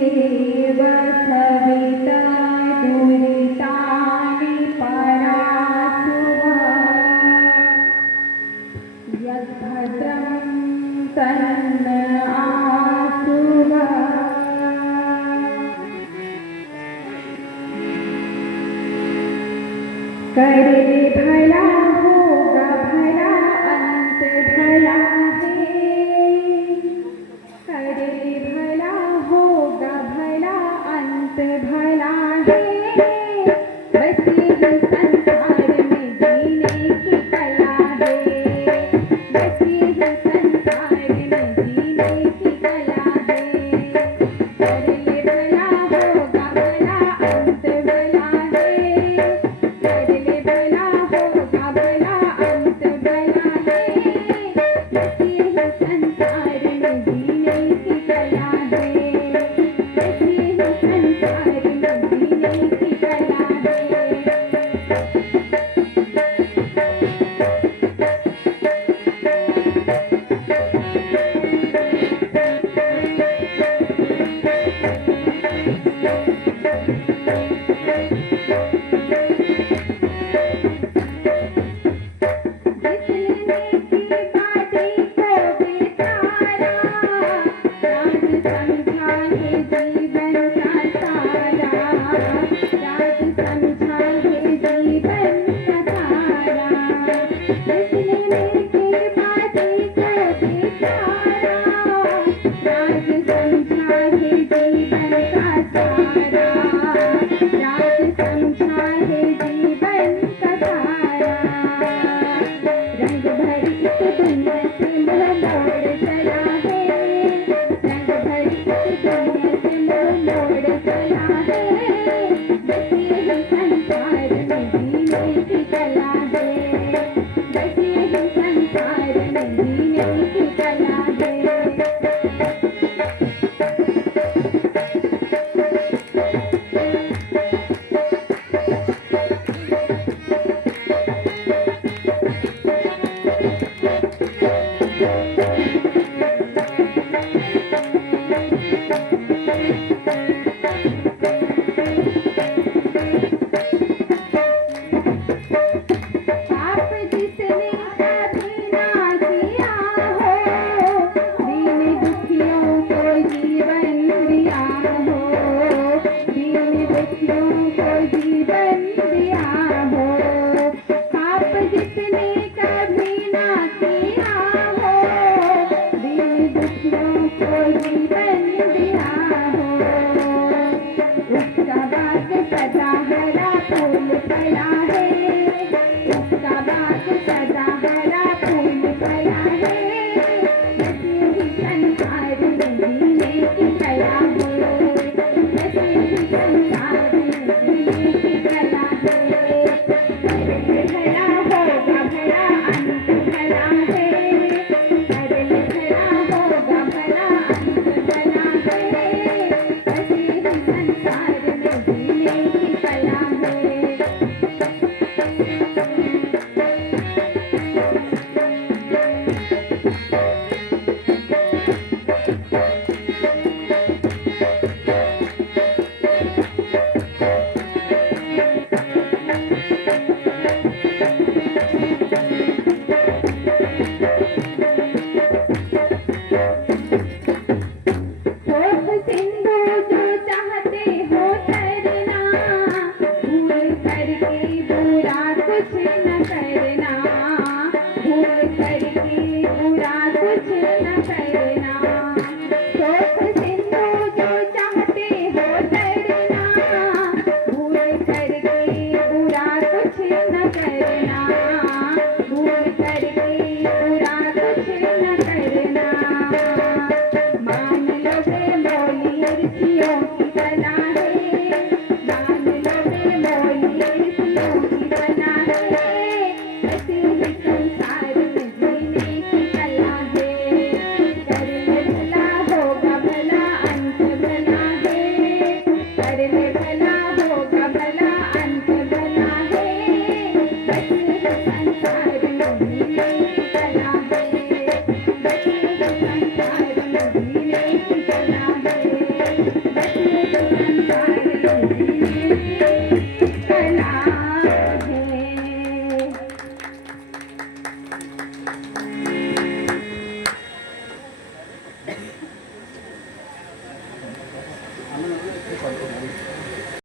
देव सविता दुरितानि पराशुभा यद्भद्रं तन्न आशुभा करे भला होगा भला अंत भला है करे भला होगा भला अंत भला है बस यही संसार में जीने की कला है बस यही संसार में जीने की कला है करे भला होगा भला अंत भला है करे भला होगा भला अंत भला है बस यही संसार में जीने की कला है बस यही संसार में जीने की कला है जिसने की बातें को बेचारा राज समझा है जीवन का सारा राज समझा है जीवन का सारा जिसने की बातें को बेचारा राज समझा है जीवन का सारा राज समझा है जीवन का सारा रंग भरी इस दुनिया से मोह मोड़ चला है रंग भरी इस दुनिया से मोह मोड़ चला है बस यही संसार में जीने की कला है बस यही संसार में जीने की कला है आप जिसने कभी ना किया हो दीन दुखियों को जीवन दिया हो दीन दुखियों को जीवन दिया हो आप जिसने कभी ना किया हो दीन दुखियों को जीवन दिया हो